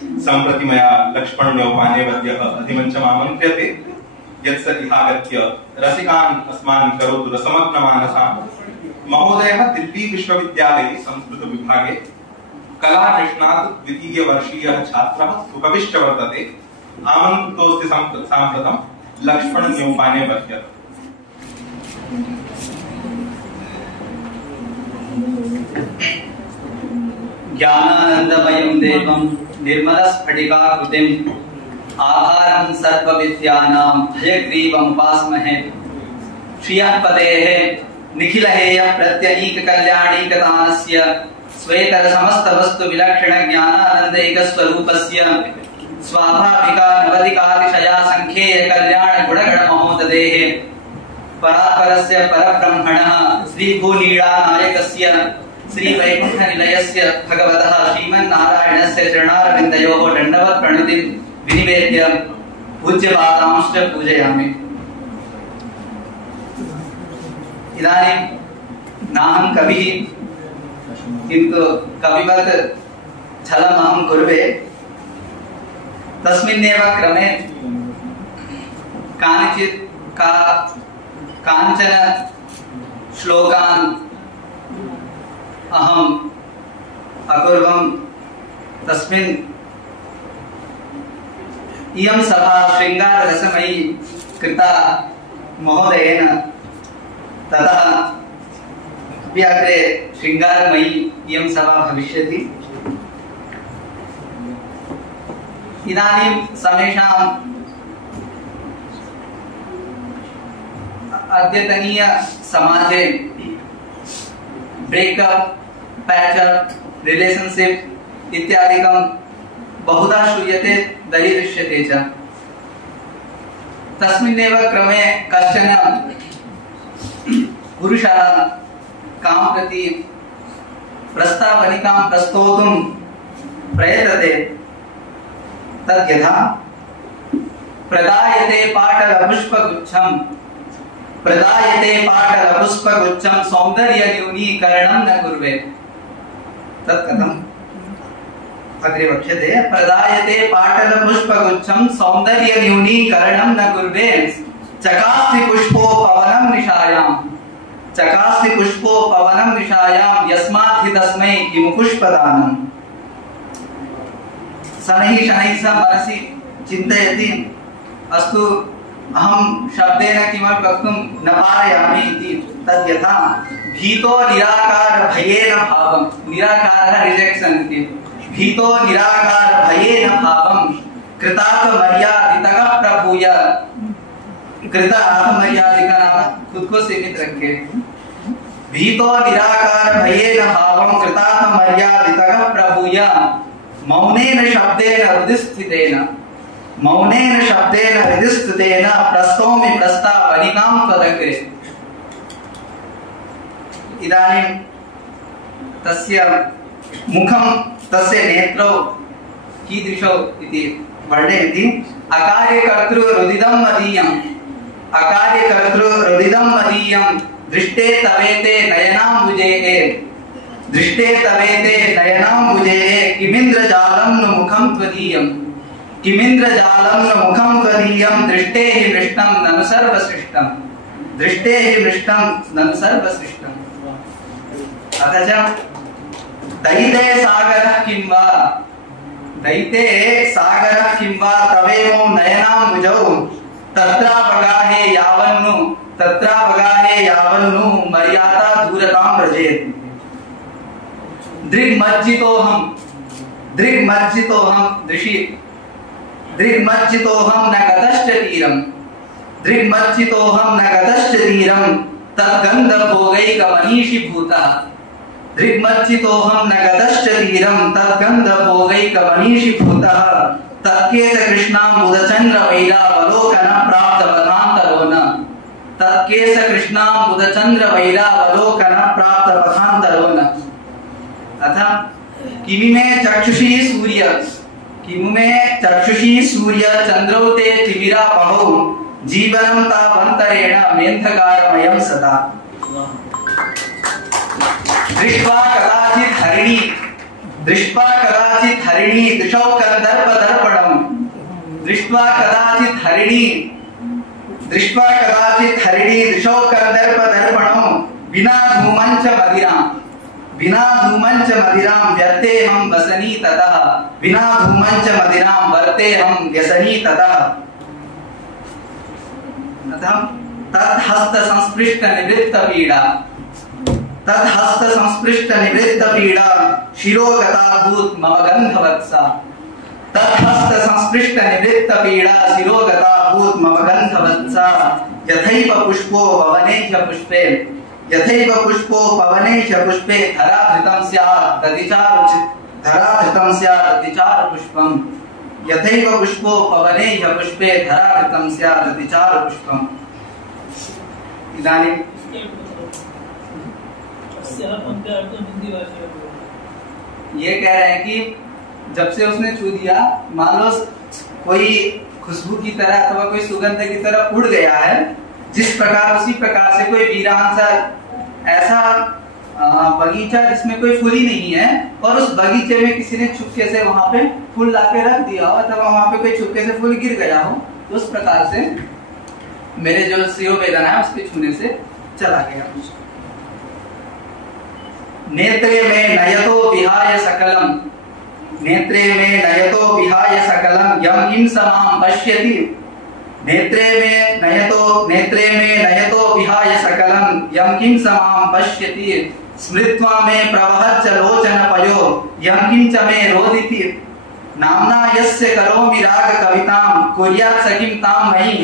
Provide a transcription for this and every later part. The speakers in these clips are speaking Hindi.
सम्प्रति मया लक्ष्मणोपानेवद्यः अधिमञ्चमामन्त्र्यते यत्स इहागत्य रसिकान् अस्मान् करोतु रसमग्नमानसां। महोदयः दिल्ली विश्वविद्यालये संस्कृत विभागे कला कृष्णात् द्वितीय वर्षीयः छात्रः सुकविश्च वर्तते। आमन्त्रितोऽस्ति साम्प्रतं लक्ष्मणोपानेवद्यः। ज्ञानानन्दमयं देवं निर्मलस्फटिकाकृतिम् आधारं सर्वविद्यानां हयग्रीवमुपास्महे। श्रियःपतेः निखिलहेय प्रत्यनीककल्याणीकदानस्य स्वेतरसमस्तवस्तुविलक्षणज्ञानानन्दैकस्वरूपस्य स्वाभाविका नवधिकातिशया सङ्ख्येय कल्याणगुणगणमहोदधेः परात्परस्य परब्रह्मणः श्रीभूनीडानायकस्य श्री वैकुंठ निलयस्य भगवतः श्रीमन्नारायणस्य चरणारविन्दयोः दण्डवत् प्रणतिं विनिवेद्य पूज्यपादांश्च पूजयामि। इदानीं नाहं कविः, किन्तु कविवत् छलमहं कुर्वे। तस्मिन्नेव क्रमे काञ्चन श्लोकान् अहम् अकुर्वं। तस्मिन् इयं सभा शृङ्गाररसमयी कृता महोदयेन, ततः अग्रे शृङ्गारमयी इयं सभा भविष्यति। इदानीं समेषाम् अद्यतनीय समाजे ब्रेकअप, पैचअप, रिलेशनशिप इत्यादिकं बहुधा श्रूयते, दरीदृश्यते च। तस्मिन्नेव क्रमे कश्चन पुरुषः कां प्रति प्रस्तावनिकां प्रस्तोतुं प्रयतते। तद्यथा प्रदायते पाटलपुष्पगुच्छं सौन्दर्यन्यूनीकरणं न कुर्वेत्। तत् कथम्? अग्रे वक्ष्यते। प्रदायते पाटलपुष्पगुच्छं सौन्दर्यन्यूनीकरणं न कुर्वेत्। चकास्ति पुष्पोपवनं निशायां यस्माद्धि तस्मै किमु पुष्पदानम्। शनैः शनैः स मनसि चिन्तयति, अस्तु अहं शब्देन किमपि वक्तुं न पारयामि इति। तद्यथा भीतो निराकार भयेन भावं, निराकारः रिजेक्शन इति, भीतो निराकार भयेन भावं कृतात्मर्यादितः प्रभूय। कृतात्मर्यादिका नाम खुद को सीमित रखे। भीतो निराकार भयेन भावं कृतात्मर्यादितः प्रभूय मौनेन शब्देन हृदिस्थितेन प्रस्तौमि प्रस्तावनिकां त्वदग्रे। इदानीं तस्य मुखं, तस्य नेत्रौ कीदृशौ इति वर्णयति। अकार्यकर्तृरुदितं मदीयं दृष्टे तवेते नयनाम्बुजे किमिन्द्रजालं नु मुखं त्वदीयं दृष्टे हि मृष्टं ननु सर्वसृष्टम्। अथ च दैते सागरः किं वा तवेमो नयनाम्बुजौ तत्रापगाहे यावन्नु मर्यादा दूरतां व्रजेत्। दृग्मज्जितोऽहं न गतश्च तीरं तद्गन्धभोगैकमनीषीभूतः। तत्केश कृष्णाम्बुदचन्द्रवैरावलोकन अथ किमिमे चक्षुषी सूर्य चन्द्रौ ते तिमिरापहौ जीवनं तावन्तरेण मेन्धकारमयं सदा। दृष्ट्वा कदाचित् हरिणी दृष्ट्वा कदाचित् हरिणी दिशौ कंदर्पदर्पणं दृष्ट्वा कदाचित् हरिणी दिशौ कंदर्पदर्पणं विना धूमञ्च मदिरां व्यर्थेऽहं वसनी ततः विना धूमञ्च मदिरां वर्तेऽहं व्यसनी ततः तद्हस्त संस्पृष्ट निवृत्त पीड़ा शिरोगता भूत मम गंधवत्सा तद्हस्त संस्पृष्ट निवृत्त पीड़ा शिरोगता भूत मम गंधवत्सा यथैव पुष्पो पवने च पुष्पे धराधृतं स्यात् दतिचारु पुष्पम् यथैव पुष्पो पवने च पुष्पे धराधृतं स्यात् दतिचारु पुष्पम्। इदानीं ये कह रहे हैं कि जब से उसने छू दिया, मान लो कोई खुशबू की तरह अथवा कोई सुगंध की तरह उड़ गया है, जिस प्रकार उसी प्रकार से कोई वीरान सा ऐसा बगीचा जिसमें कोई फूल ही नहीं है और उस बगीचे में किसी ने चुपके से वहां पे फूल लाके रख दिया हो अथवा वहां पे कोई चुपके से फूल गिर गया हो, तो उस प्रकार से मेरे जो शिरोवेदना है उसके छूने से चला गया। नेत्रे में नयतो विहाय सकलम यम किम समाम पश्यति नेत्रे में नयतो विहाय सकलम यम किम समाम पश्यति स्मृत्वा में प्रवहच्च लोचन पयो यम किम च मे रोदिति नाम्ना यस्य करोमि राग कवितां कुर्यात् सखिं तां मयि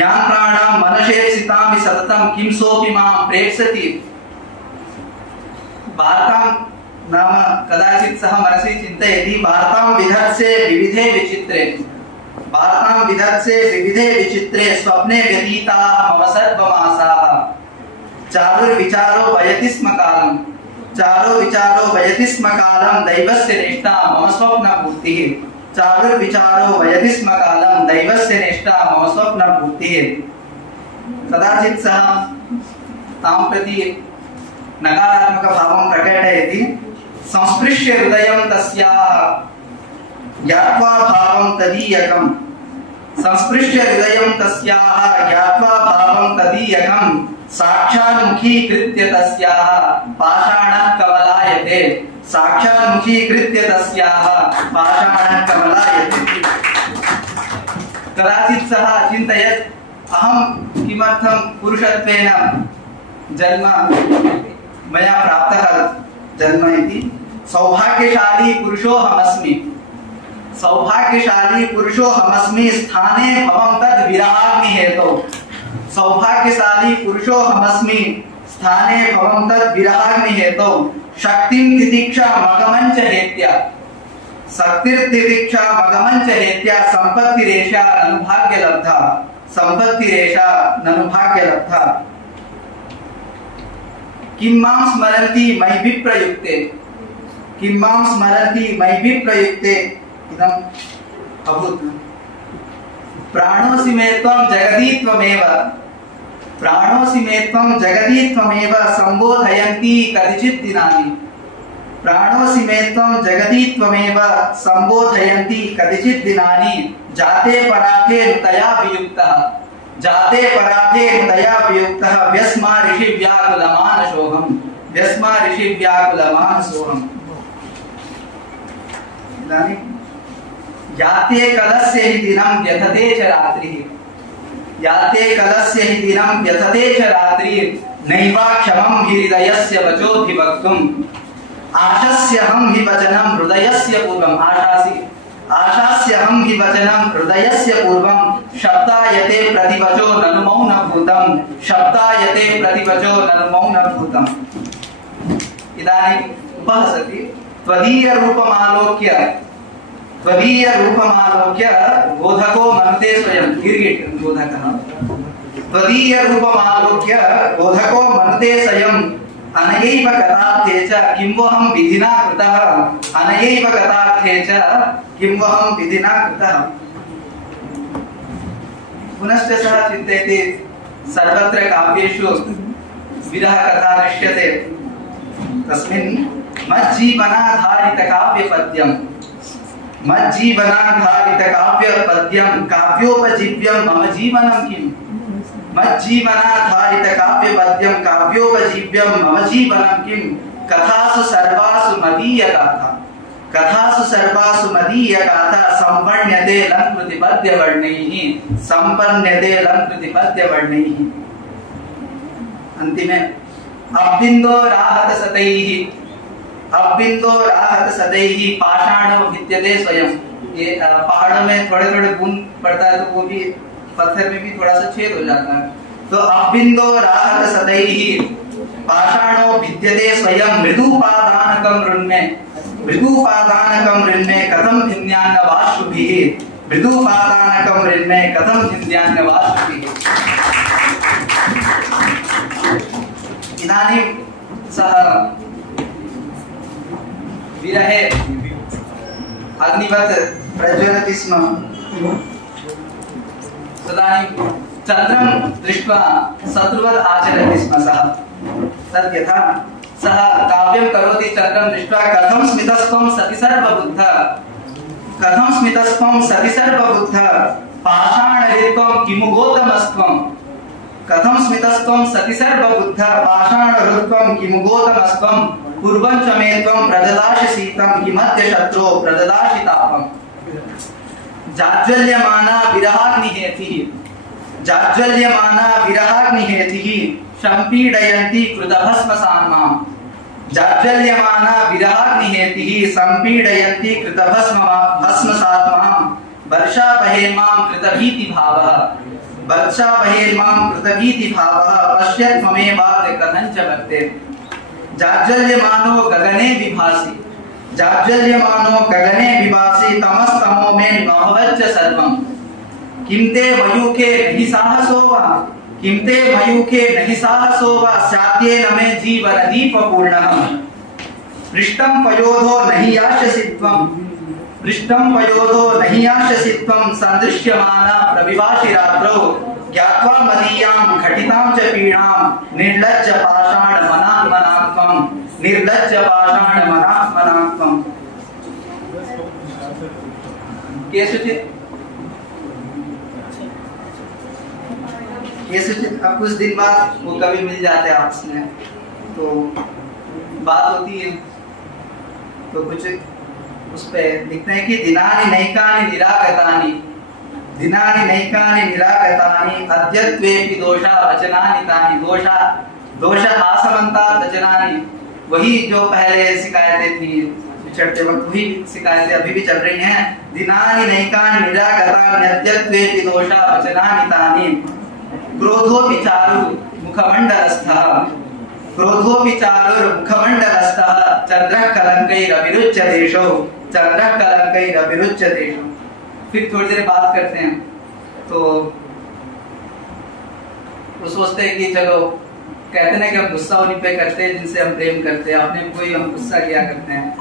यां प्राणां मनशेप्सितामि सततं किं सोऽपि मां प्रेप्स्यति। वार्तां नाम कदाचित् सः मनसि चिन्तयति वार्तां विधत्से विविधे विचित्रे स्वप्ने व्यतीताः मम सर्वमासाः चारुर्विचारो वयति स्म कालं दैवस्य नेष्टा मम स्वप्नपूर्तिः कदाचित् सः तां प्रति नकारात्मक भावं प्रकटयति संस्पृश्य हृदयं तस्याः ज्ञात्वा भावं तदीयकं साक्षान्मुखीकृत्य तस्याः पाषाणः कमलायते कदाचित् सः चिन्तयत् अहं किमर्थं पुरुषत्वेन जन्म मया प्राप्तः जन्म इति सौभाग्यशाली पुरुषोऽहमस्मि स्थाने भवं तद् विरहाग्नि हेतौ शक्तिं तितिक्षा मगमञ्च हेत्या संपत्तिरेषा ननु भाग्यलब्धा किं मां स्मरन्ति मयि विप्रयुक्ते इदम् अभूत् प्राणोऽसि मे त्वं जगति त्वमेव संबोधयन्ति कतिचित् दिनानि जाते पराधे नुतया वियुक्तः व्यस्मा ऋषि व्याकुलमानसोऽहम्। इदानीं याते कलस्य हि दिनं व्यथते च रात्रिः नैवाक्षमं हि हृदयस्य वचोऽभिवक्तुम् आशास्यहं हि वचनं हृदयस्य पूर्वं शब्दायते प्रतिवचो ननु मौनभूतम्। इदानीं उपहसति त्वदीय रूपमालोक्य बोधको मनुते स्वयं गिर्गिट् बोधकः त्वदीय रूपमालोक्य बोधको मनुते स्वयं अनयैव कथार्थे च किं वहं विधिना कृतः। पुनश्च सः चिन्तयति सर्वत्र काव्येषु विरह कथा दृश्यते, तस्मिन् मज्जीवनाधारित काव्य पद्यम मज्जीवनाधारित काव्य पद्यम काव्योपजीव्यम मम जीवनम किम मज्जीवनाधारित काव्य पद्यम काव्योपजीव्यम मम जीवनम किम कथासु सर्वासु मदीय गाथा संवर्ण्यते लंकृति पद्य वर्णैः अंतिम अब्बिंदो राहत सतैः पाषाणो भिद्यते स्वयं। ये पहाड़ों में थोड़े थोड़े बूंद पड़ता है तो वो भी पत्थर में भी थोड़ा सा छेद हो जाता है। तो अब्बिंदो राहत सतैः पाषाणो भिद्यते स्वयं मृदुपादानकं ऋण्मे कथं भिन्यान्नवाश्रुभिः मृदुपादानकं ऋण्मे कथं भिन्यान्नवाश्रुभिः। इदानीं सः विरहे अग्निवत् प्रज्वलति स्म। तदानीं चन्द्रं दृष्ट्वा शत्रुवत् आचरति स्म सः। तद् यथा सः काव्यं करोति चन्द्रं दृष्ट्वा कथं स्मितस्त्वं सति सर्वबुद्ध पाषाणहृत्वं किमुगोतमस्त्वं कथं स्मितस्त्वं सति सर्वबुद्ध पाषाणहृत्वं किमुगोतमस्त्वं कुर्वञ्च मे त्वं प्रददासि शीतं किमद्य शत्रो प्रददासि तापम्। जाज्वल्यमाना विरहाग्निहेतिः संपीडयन्ति कृतभस्मसान् माम्। वर्षाबहेर्मां कृतभीतिभावः पश्यत् ममेवाद्य कथञ्च वर्ते। जाज्वल्यमानो गगने विभासि तमस्तमो मे महवच्च सर्वम्। किं ते मयूखे नहि साहसो वा स्याद्येन मे जीवन दीपपूर्णः। पृष्ठं पयोधो नहि यास्यसि त्वं सन्दृश्यमाना प्रविभाषि रात्रौ ज्ञात्वा मदीयां घटितां च पीडां निर्लज्ज पाषाणमनात्मनात्वं। केसुचित अब कुछ दिन बाद वो कभी मिल जाते हैं आपस में, तो बात होती है तो कुछ उस पे लिखते हैं कि दिनानि नैकानि निरागतानि अद्यत्वेपि दोषा वचनानि तानि दोष आसमन्तात् वचनानि। वही जो पहले शिकायतें थी चढ़ते वक्त वही शिकायतें अभी भी चल रही हैं। दिनानि नैकानि निरागतानि अद्यत्वेपि दोषा वचनानि तानि। क्रोधोऽपि चारुर्मुखमण्डलस्थः चन्द्रः कलङ्कैरविरुच्यतेषु। फिर थोड़ी देर बात करते हैं तो वो सोचते हैं कि चलो कहते हैं कि हम गुस्सा उन्हीं पे करते हैं जिनसे हम प्रेम करते हैं, अपने कोई हम गुस्सा किया करते हैं।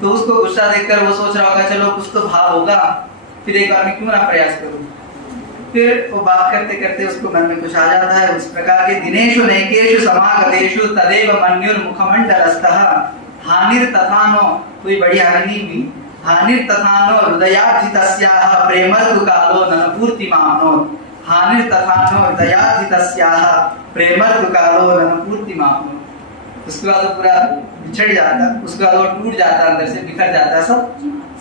तो उसको गुस्सा देखकर वो सोच रहा होगा चलो कुछ तो भाव होगा, फिर एक बार मैं क्यों ना प्रयास करूं। फिर वो बात करते करते उसको मन में कुछ आ जाता है। उस प्रकार के दिनेषु नैकेषु समागतेषु तदेव मन्युर्मुखमण्डलस्थः हानिर्तथानो, कोई बड़ी हानि हुई। हानिर्तथानो हृदयार्जितस्याः प्रेमर्दुकालो ननपूर्तिमाप्नोत्। उसके बाद वो पूरा बिछड़ जाता है, उसके बाद वो टूट जाता है, अंदर से बिखर जाता है, सब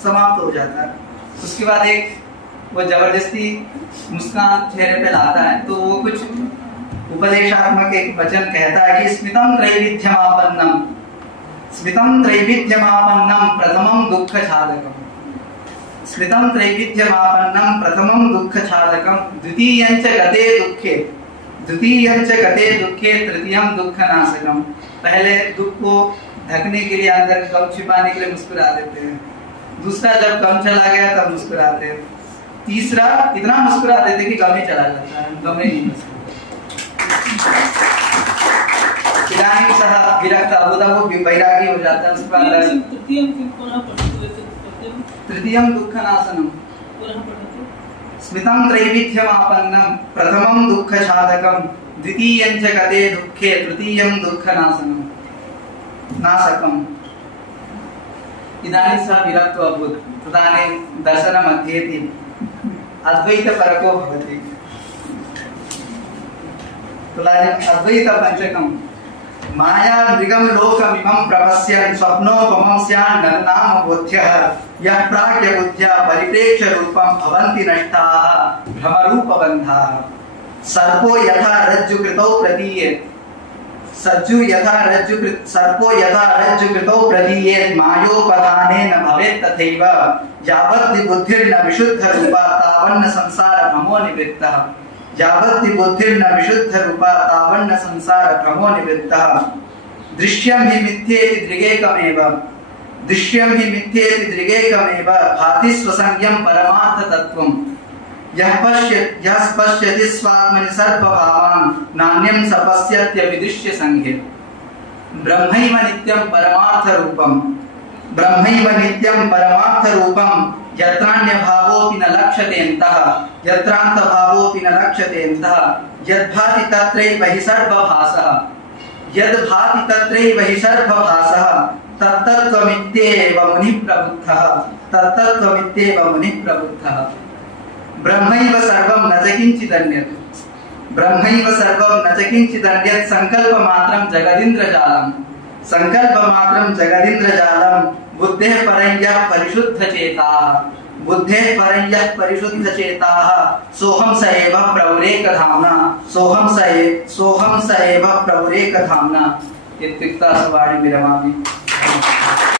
समाप्त हो जाता है। उसके बाद एक वो जबरदस्ती मुस्कान चेहरे पे लाता है, तो वो कुछ उपदेशात्मक एक वचन कहता है कि स्मितं त्रैविध्यमापन्नं प्रथमं दुःखछादकं द्वितीयं च गते दुःखे तृतीयं दुःखनाशकम्। पहले दुख को ढकने के लिए, अंदर गम छिपाने के लिए मुस्कुरा देते हैं। दूसरा जब गम चला गया तब मुस्कुराते हैं। तीसरा इतना मुस्कुरा देते कि गम ही चला जाता है, गम ही नहीं। इदानीं सः विरक्तः अभूतः, वो वैरागी हो जाता है। उसके बाद तृतीयं दुःखनाशनम्। स्मितं त्रैविध्यमापन्नं प्रथमं दुःखछादकं द्वितीयं च गते दुःखे तृतीयं दुःखनाशकम्। इदानीं सः विरक्तो अभूत्। तदानीं दर्शनमध्येति अद्वैतपरको भवति। तदानीम् अद्वैतपञ्चकम् माया मृगं लोकमिमं प्रपश्यन् स्वप्नोपमं स्यान् ननु नाम बोध्यः यः प्राज्ञबुद्ध्या परिप्रेक्ष्यरूपं भवन्ति नष्टाः भ्रमरूपबन्धाः। सर्पो यथा रज्जुकृतौ प्रतीयेत् सर्पो यथा रज्जुकृतौ प्रतीयेत् मायोपधानेन भवेत् तथैव यावद्धि बुद्धिर्न विशुद्धरूपा तावन्न संसारभ्रमो निवृत्तः। यावद्धि बुद्धिर्न विशुद्धरूपा तावन्न संसारभ्रमो निवृत्तः। दृश्यं हि मिथ्येति दृगेकमेव भाति स्वसंज्ञं परमार्थतत्त्वम्। यः पश्यति स्वात्मनि सर्वभावान् नान्यं स पश्यत्यविदृश्य संज्ञे। ब्रह्मैव नित्यं परमार्थरूपं यत्रान्यभावोऽपि न लक्ष्यतेऽन्तः यद्भाति तत्रैव हि सर्वभासः तत्तत्त्वमित्येव मुनिः प्रबुद्धः। ब्रह्मैव सर्वं न च किञ्चिदन्यत् संकल्पमात्रं जगदिन्द्रजालं बुद्धेः परय्यः परिशुद्धचेताः सोऽहं स एव प्रवरेकधाम्ना इत्युक्त्वा वाणी विरमामि।